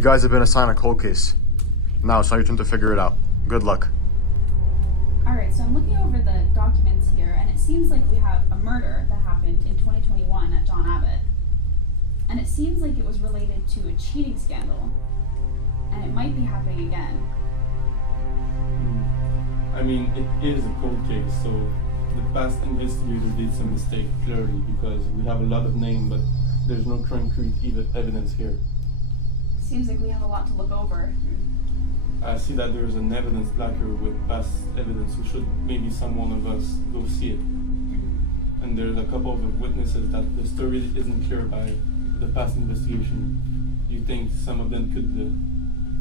You guys have been assigned a cold case. Now it's not your turn to figure it out. Good luck. Alright, so I'm looking over the documents here, and it seems like we have a murder that happened in 2021 at John Abbott. And it seems like it was related to a cheating scandal. And it might be happening again. I mean, it is a cold case, so the past investigator did some mistake, clearly, because we have a lot of names, but there's no concrete evidence here. Seems like we have a lot to look over. I see that there's an evidence placard with past evidence, so should maybe someone of us go see it. And there's a couple of witnesses that the story isn't clear by the past investigation. You think some of them could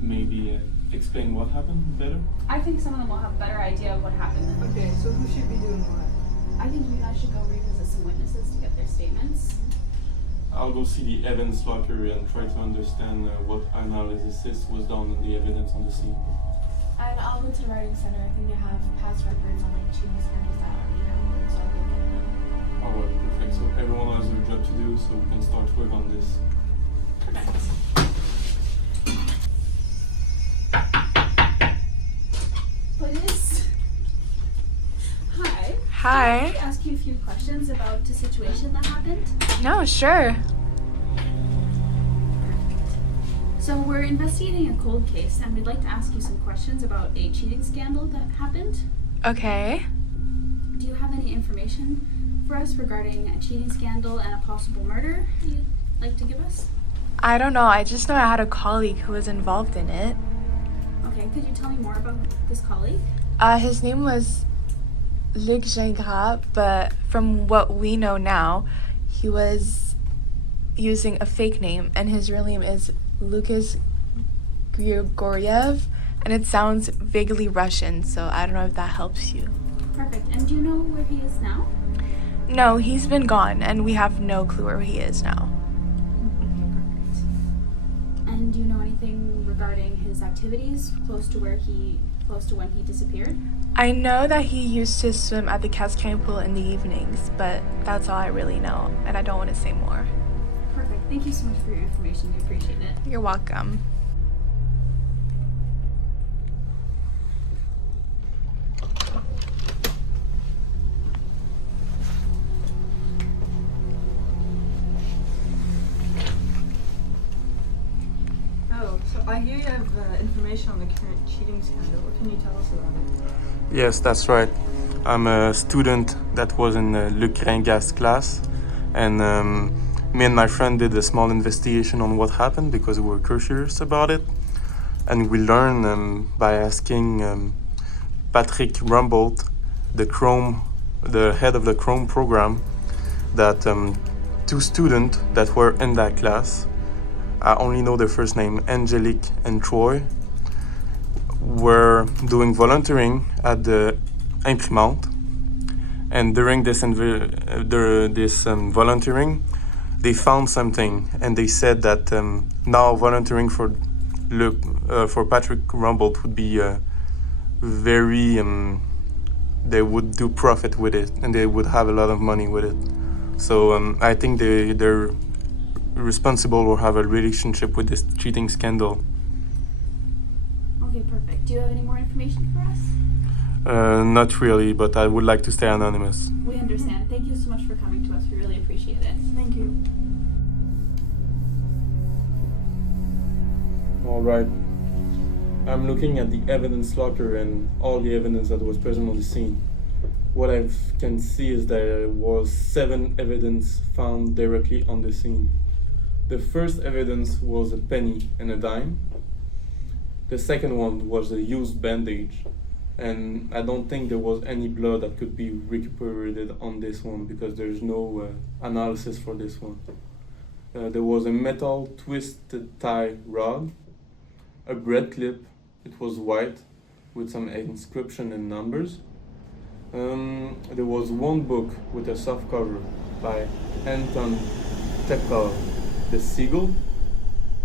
maybe explain what happened better? I think some of them will have a better idea of what happened than Okay, so who should be doing what? I think you guys should go revisit some witnesses to get their statements. I'll go see the evidence locker and try to understand what analysis was done on the evidence on the scene. And I'll go to the writing center. I think they have past records on like cheating scandals that already happened, so I'll go get them. Alright, perfect. So everyone has their job to do, so we can start work on this. Please. Hi. Hi. Can I ask you a few questions about the situation that happened? No, sure. So we're investigating a cold case, and we'd like to ask you some questions about a cheating scandal that happened. Okay. Do you have any information for us regarding a cheating scandal and a possible murder you'd like to give us? I don't know. I just know I had a colleague who was involved in it. Okay, could you tell me more about this colleague? His name was Luc Gingras, but from what we know now, he was using a fake name, and his real name is Lucas Grigoriev, and it sounds vaguely Russian, so I don't know if that helps you. Perfect. And do you know where he is now? No, he's been gone, and we have no clue where he is now. Perfect. And do you know anything regarding his activities close to when he disappeared? I know that he used to swim at the Cascade pool in the evenings, but that's all I really know, and I don't want to say more. Perfect. Thank you so much for your information. We appreciate it. You're welcome. Oh, so I hear you have information on the current cheating scandal. What can you tell us about it? Yes, that's right. I'm a student that was in Luc Gingras' class, and me and my friend did a small investigation on what happened because we were curious about it. And we learned by asking Patrick Rumbold, the head of the Chrome program, that two students that were in that class, I only know their first name, Angelique and Troy, were doing volunteering at the Imprimante. And during this volunteering, they found something, and they said that now volunteering for Patrick Rumbold would be very. They would do profit with it, and they would have a lot of money with it. So I think they're responsible or have a relationship with this cheating scandal. Okay, perfect. Do you have any more information for us? Not really, but I would like to stay anonymous. We understand. Thank you so much for coming to us. We really appreciate it. Thank you. All right. I'm looking at the evidence locker and all the evidence that was present on the scene. What I can see is there was 7 evidence found directly on the scene. The first evidence was a penny and a dime. The second one was a used bandage, and I don't think there was any blood that could be recuperated on this one because there's no analysis for this one. There was a metal twisted tie rod, a bread clip. It was white with some inscription and numbers. There was one book with a soft cover by Anton Chekhov, The Seagull.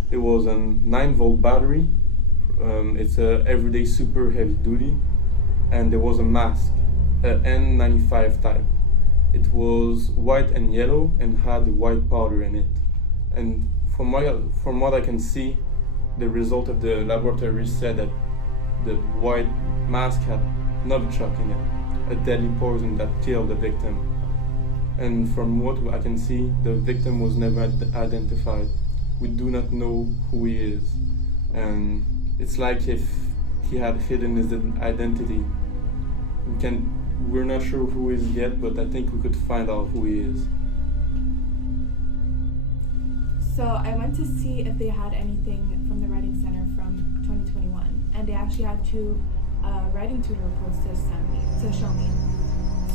It was a 9-volt battery. It's a everyday super heavy duty. And there was a mask, a N95 type. It was white and yellow and had white powder in it. And from what I can see, the result of the laboratory said that the white mask had Novichok in it, a deadly poison that killed the victim. And from what I can see, the victim was never identified. We do not know who he is. And it's like if he had hidden his identity. We're not sure who he is yet, but I think we could find out who he is. So I went to see if they had anything from the Writing Center from 2021, and they actually had two writing tutor reports to show me.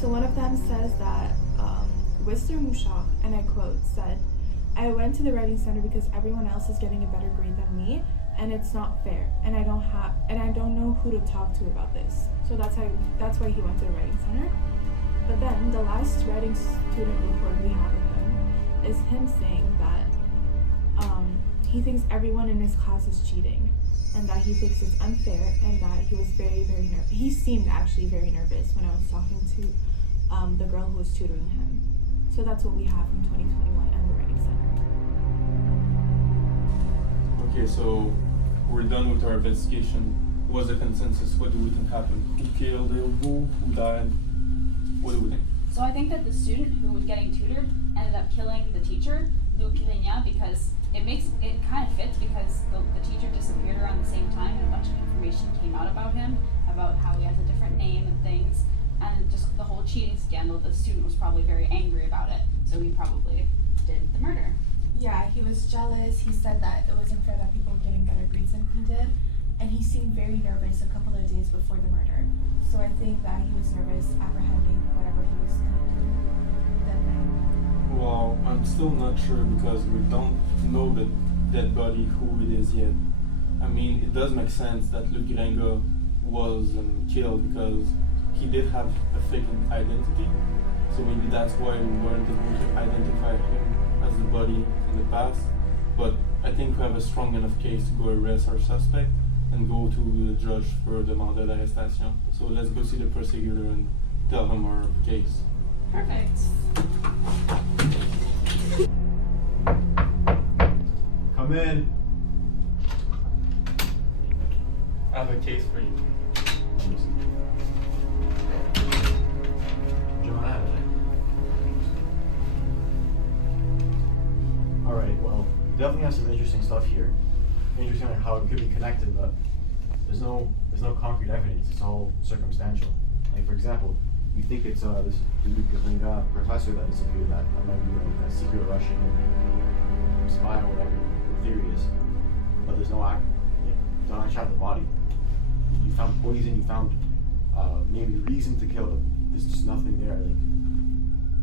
So one of them says that Whistler Mouchard, and I quote, said, "I went to the Writing Center because everyone else is getting a better grade than me, and it's not fair, and I don't know who to talk to about this." So that's why he went to the Writing Center. But then the last writing student report we have with him is him saying that he thinks everyone in his class is cheating, and that he thinks it's unfair, and that he was very, very nervous. He seemed actually very nervous when I was talking to the girl who was tutoring him. So that's what we have from 2021 and the Writing Center. Okay, so we're done with our investigation. What's the consensus? What do we think happened? Who killed who? Who died? What do we think? So I think that the student who was getting tutored ended up killing the teacher, Luc Grignan, because it kind of fits because the teacher disappeared around the same time and a bunch of information came out about him, about how he has a different name and things, and just the whole cheating scandal. The student was probably very angry about it, so he probably did the murder. Yeah, he was jealous. He said that it wasn't fair that people were getting better grades than he did. And he seemed very nervous a couple of days before the murder. So I think that he was nervous, apprehending whatever he was going to do that night. Well, I'm still not sure because we don't know the dead body, who it is yet. I mean, it does make sense that Luc Gringa was killed because he did have a fake identity. So maybe that's why we weren't able to identify him as the body in the past. But I think we have a strong enough case to go arrest our suspect and go to the judge for the mandat d'arrestation. So let's go see the prosecutor and tell him our case. Perfect. Come in. I have a case for you. John Abbott. Alright, well, definitely have some interesting stuff here. Interesting on how it could be connected, but there's no concrete evidence. It's all circumstantial. Like, for example, we think it's this Luc professor that disappeared, that might be like a secret Russian spy or whatever the theory is. But there's no don't actually have the body. You found poison, you found maybe reason to kill them. There's just nothing there.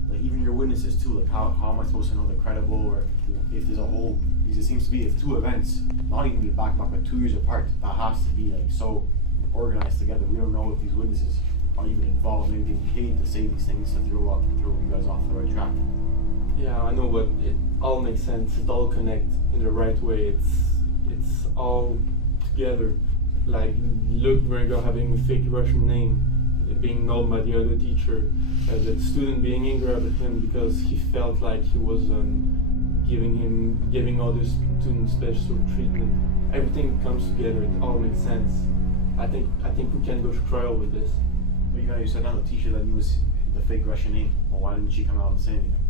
Like even your witnesses too, like how am I supposed to know they're credible, or if there's a whole, because it seems to be if two events, not even back to back, but 2 years apart, that has to be like so organized together. We don't know if these witnesses are even involved, maybe being paid to say these things to throw you guys off the right track. Yeah, I know, but it all makes sense. It all connects in the right way. It's all together. Like Luc Gringa having a fake Russian name, being known by the other teacher, the student being angry at him because he felt like he was giving other students special treatment. Everything comes together. It all makes sense. I think we can go to trial with this. But you said now the teacher that knew the fake Russian name. Well, why didn't she come out and say anything?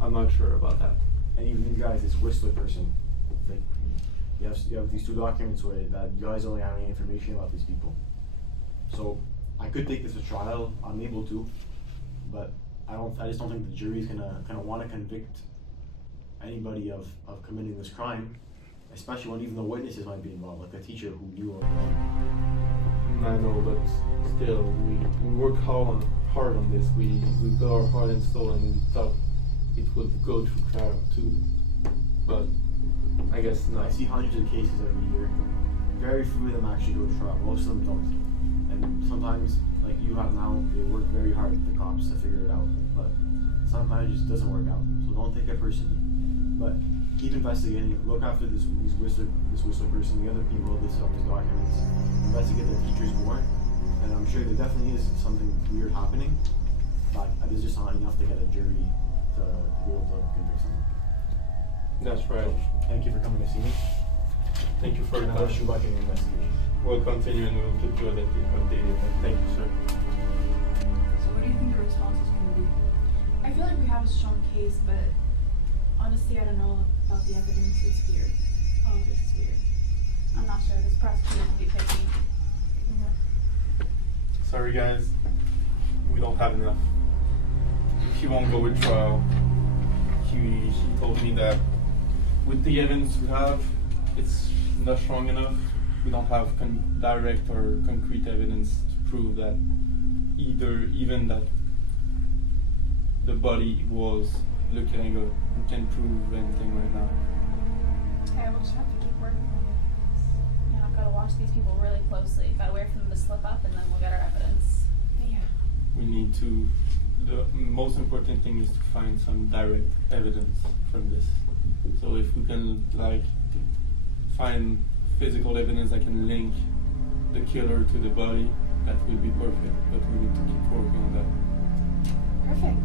I'm not sure about that. And even you guys, this Whistler person, like you have these 2 documents where that you guys don't have any information about these people. So I could take this to trial. I'm able to, but I just don't think the jury's gonna want to convict anybody of committing this crime, especially when even the witnesses might be involved, like the teacher who knew of them. I know, but still, we work hard on this. We put our heart and soul, and we thought it would go to trial too. But I guess not. I see hundreds of cases every year. Very few of them actually go to trial. Most of them don't. And sometimes, like you have now, they work very hard, the cops, to figure it out. But sometimes it just doesn't work out. So don't take it personally. But keep investigating. Look after this Whistler person, the other people listed on these documents. Investigate the teachers more. And I'm sure there definitely is something weird happening. But there's just not enough to get a jury to be able to convict someone. That's right. Thank you for coming to see me. Thank you for your I wish you time. luck in your investigation. We'll continue and we'll keep you updated. Thank you, sir. So what do you think the response is going to be? I feel like we have a strong case, but honestly, I don't know about the evidence. It's weird. All of this is weird. I'm not sure. This prosecutor will be picky. Sorry, guys. We don't have enough. He won't go with trial. He told me that with the evidence we have, it's not strong enough. We don't have direct or concrete evidence to prove that even that the body was Luke Erringa. We can't prove anything right now. Okay, we'll just have to keep working on it. Yeah, I've got to watch these people really closely. Got to wait for them to slip up, and then we'll get our evidence. Yeah. We need to. The most important thing is to find some direct evidence from this. So if we can find physical evidence that can link the killer to the body, that will be perfect. But we need to keep working on that. Perfect.